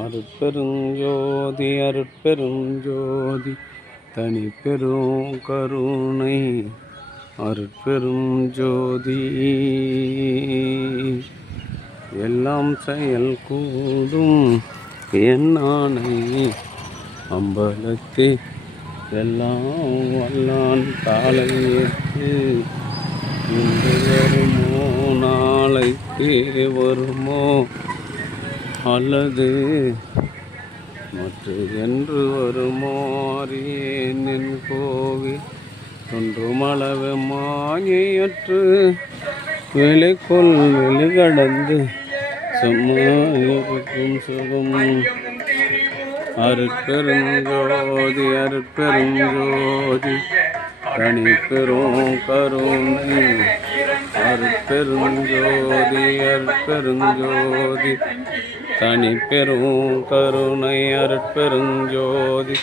அருட்பெருஞ்சோதி அருட்பெருஞ்சோதி தனிப்பெரும் கருணை அருட்பெரும் ஜோதி. எல்லாம் செயல் கூடும் என்னானை அம்பலத்தே எல்லாம் வல்லான் காலையேற்று இன்று வருமோ நாளைக்கு வருமோ அல்லது மற்ற என்று வருமோ அறியேன் என் கோவில் தொன்றுமளவு மாயையற்று வெளிக்கொள் வெளிகடந்து சும்மாயிருக்கும் சுகம் அருட்பெருஞ்சோதி அருட்பெருஞ்சோதி தனிப்பெரும் கருணை அருட்பெருஞ்சோதி அருட்பெருஞ்சோதி தனிப்பெரும் கருணை அருட்பெருஞ்சோதி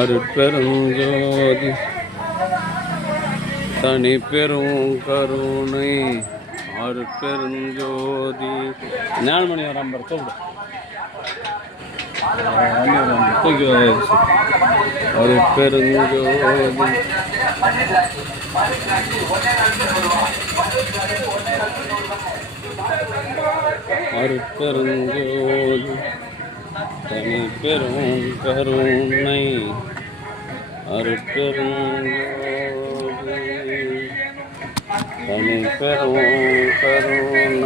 அருட்பெருஞ்சோதி தனிப்பெரும் கருணை அருட்பெருஞ்சோதி. 4 மணி வராம கூப்பிடு அருட்பெருஞ்சோதி அருட்பெருஞ்சோதி தனிப்பெரும் கருணை அருட்பெருஞ்சோதி தனிப்பெரும் கருணை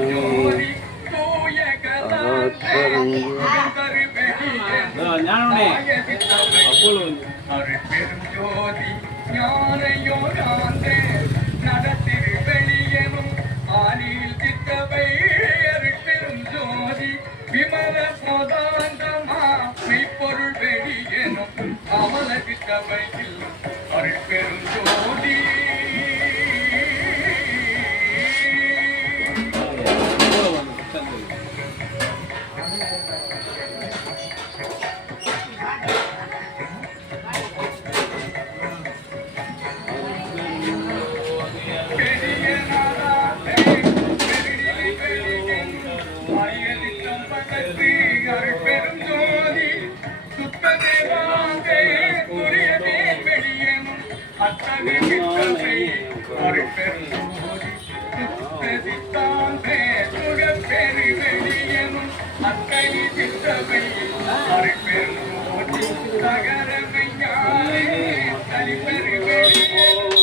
அருட்பெருஞ்சோதி ஞானயோகாந்தே நடத்திரு வெளியனும் ஆலில் சித்தவை அருட்பெருஞ்சோதி விமல சோதாந்தமா மெய்ப்பொருள் வெளியனும் அமல சித்தவையில் அருட்பெருஞ்சோதி. அருட்பெருஞ்சோதி சுத்த தேவாந்தே துரியதே வெளியனும் அத்தனை சித்தவை அருட்பெருஞ்சோதி சுத்த சித்தாந்தே சுகப்பெரு வெளியனும் அத்தனை சித்தவை அருட்பெருஞ்சோதி சகரமை ஞானே தனிப்பெரு வெளியனும்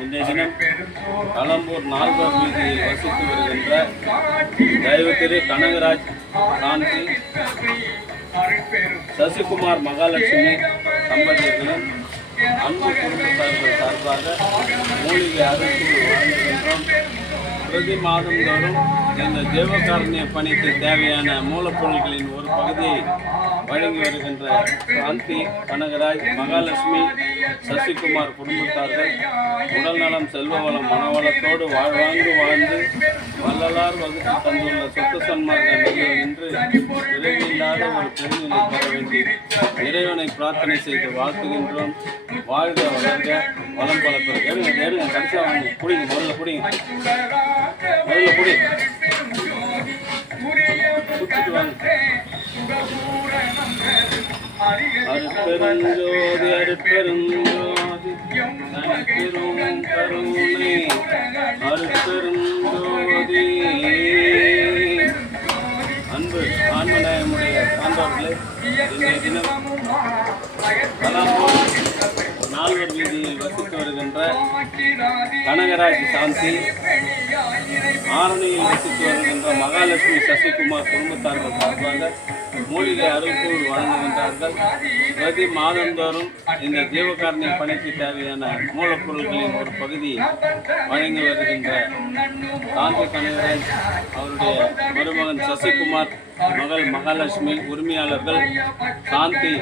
இன்றைய தினம் களம்பூர் 4 வீதியில் வசித்து வருகின்ற தெய்வ திரு கனகராஜ் சாந்தி சசிகுமார் மகாலட்சுமி தம்பதியர்களின் அன்பு குடும்பத்தார்கள் சார்பாக மூலிகை அரிசி வழங்குகின்றோம். பிரதி மாதந்தோறும் இந்த ஜீவகாருண்ய பணிக்கு தேவையான மூலப்பொருட்களின் ஒரு பகுதியை வழங்கி வருகின்ற சாந்தி கனகராஜ் மகாலட்சுமி சசிகுமார் குடும்பத்தார்கள் உடல்நலம் செல்வவளம் மனவளத்தோடு வாழ்வாங்கு வாழ்ந்து வள்ளலார் வகுத்து தந்துள்ள சொத்து சன்மார்க்க நிலையில் இன்று விரைவில்லாத ஒரு பெருநிலை பெற வேண்டி இறைவனை பிரார்த்தனை செய்து வாழ்த்துகின்றோம். வாழ்க வளர்க வளம் பல பெற ஏறுங்க கடைசியாக வாங்க குடிங்க முதல்ல குடிங்க குடிச்சிட்டு வாங்க. அருட்பெருஞ்சோதி அருட்பெருஞ்சோதி தனிப்பெரும் கருணை அருட்பெருஞ்சோதி. அன்பு ஆன்மநேயமுடைய சான்றோர்களே, இன்றைய தினம் களம்பூர் 4 வீதியில் வசித்து வருகின்ற கனகராஜ் சாந்தி, ஆரணியில் வசித்து வருகின்ற மகாலட்சுமி சசிகுமார் குடும்பத்தார்கள் சார்பாக மூலிகை அருள்கூழ் வழங்குகின்றார்கள். பிரதி மாதந்தோறும் இந்த ஜீவகாருண்ய பணிக்கு தேவையான மூலப்பொருட்களின் ஒரு பகுதியை வழங்கி வருகின்ற சாந்தி கனகராஜ் அவருடைய மருமகன் சசிகுமார், மகள் மகாலட்சுமி உரிமையாளர்கள் சாந்தி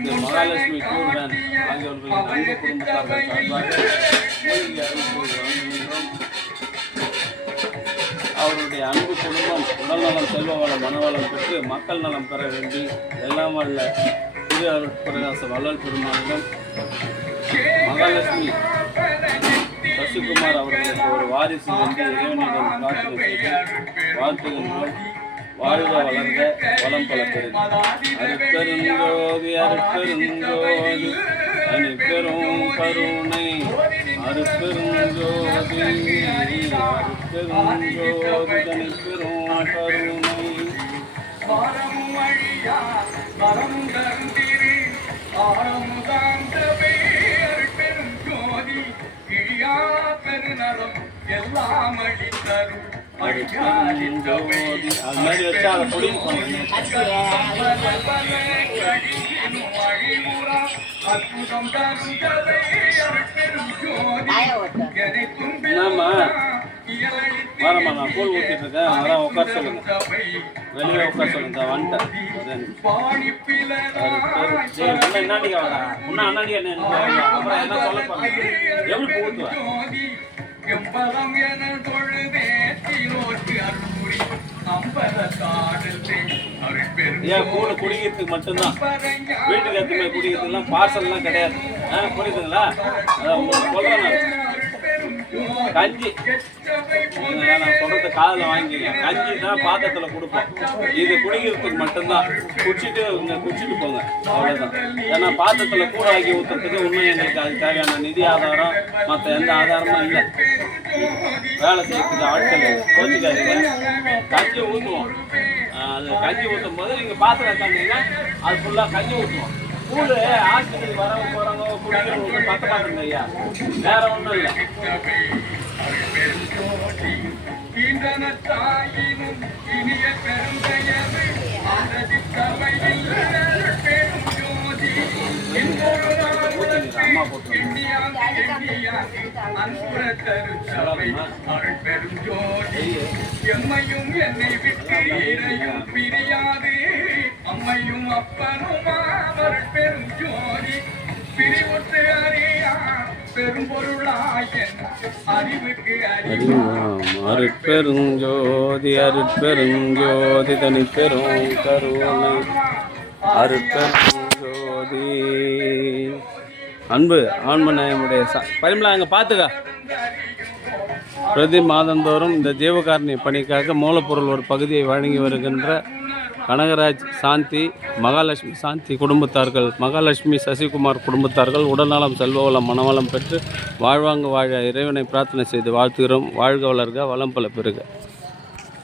இந்த மகாலட்சுமி டூர் வேன் ஆகியவர்களின் அன்பு குடும்பத்தார்கள் சார்பாக மூலிகை அருள் வழங்குகின்றோம். அவருடைய அன்பு குடும்பம் உடல்நலம், செல்வ வளம், மனவளம் பெற்று மக்கள் நலம் பெற வேண்டி எல்லாம் வல்ல திரு அருட்பிரகாச வள்ளல் பெருமானிடம் மகாலட்சுமி சசிகுமார் அவர்களுக்கு ஒரு வாரிசு என்று இறைவனிடம் பிரார்த்தனை செய்து வாழ்த்துகின்றோம். வாழ்க வளர்க வளம் பல பெறும். அருட்பெருஞ்சோதி அருட்பெருஞ்சோதி தனி பெரும் கருணை அருட்பெருஞ்சோதி அருட்பெருஞ்சோதி தனி பெரும் கருணை எல்லாம் அளித்தரும் அது மாதிரி வச்சா அதை புடின்னு சொன்னீங்க. என்னம்மா வரம்மா, நான் கூழ் ஊற்றிட்டு இருக்கேன், அதான் உட்கார சொல்லுங்க, வெளியே உட்கார சொல்லுங்க. வந்துட்டேன் என்னாடிக்க வர இன்னும் அண்ணாடி என்ன அப்புறம் என்ன சொல்ல போறேன், எப்படி ஊற்றுவேன் ஏன் கூட குடிக்கிறதுக்கு மட்டும்தான், வீட்டுக்கு எத்தனை குடிக்கிறதுலாம் பார்சல்லாம் கிடையாது. புரியுதுங்களா? உங்களுக்கு சொல்றேன், கஞ்சி நான் சொல்றது காதில் வாங்கிங்க. கஞ்சி தான் பாத்திரத்தில் கொடுப்போம், இது குடிக்கிறதுக்கு மட்டும்தான். குடிச்சிட்டு போங்க, அவ்வளோதான். ஏன்னா பாத்திரத்தில் கூட ஆக்கி ஊற்றுறதுக்கு இன்னும் எங்களுக்கு அது தேவையான நிதி ஆதாரம் மற்ற எந்த ஆதாரமும் இல்லை. வேலை செய்யறதுக்கு ஆட்கள் கோச்சிக்காதீங்க. கஞ்சி ஊற்றுவோம், அது கஞ்சி ஊற்றும் போது நீங்கள் பாத்திரம் தந்தீங்கன்னா அது ஃபுல்லாக கஞ்சி ஊற்றுவோம். கூழ் ஆஸ்பத்திரி வரவங்க போகிறவங்க குடிக்கிறவங்க பத்த மாட்டேங்க ஐயா, வேற ஒன்றும் இல்லை. அம்மா போட்டு எம்மையும் என்னை விட்டு இறையும் பிரியாது அம்மையும் அப்பனும் அவர் பெரும் ஜோதி பிரிவுற்று அறியா பெரும்பொருளாயன் அறிவுக்கு அருட்பெருஞ்சோதி அருட்பெருஞ்சோதி தனி பெரும் கருணை அருட்பெருஞ்சோதி. அன்பு ஆன்மநேயமுடைய பரிமளா அங்கே பார்த்துக்கா. பிரதி மாதந்தோறும் இந்த ஜீவகாரணி பணிக்காக மூலப்பொருள் ஒரு பகுதியை வழங்கி வருகின்ற கனகராஜ் சாந்தி மகாலட்சுமி சாந்தி குடும்பத்தார்கள், மகாலட்சுமி சசிகுமார் குடும்பத்தார்கள் உடல்நலம், செல்வவளம், மனவளம் பெற்று வாழ்வாங்க வாழ இறைவனை பிரார்த்தனை செய்து வாழ்த்துகிறோம். வாழ்க வளர்க வளம் பல பெறுக.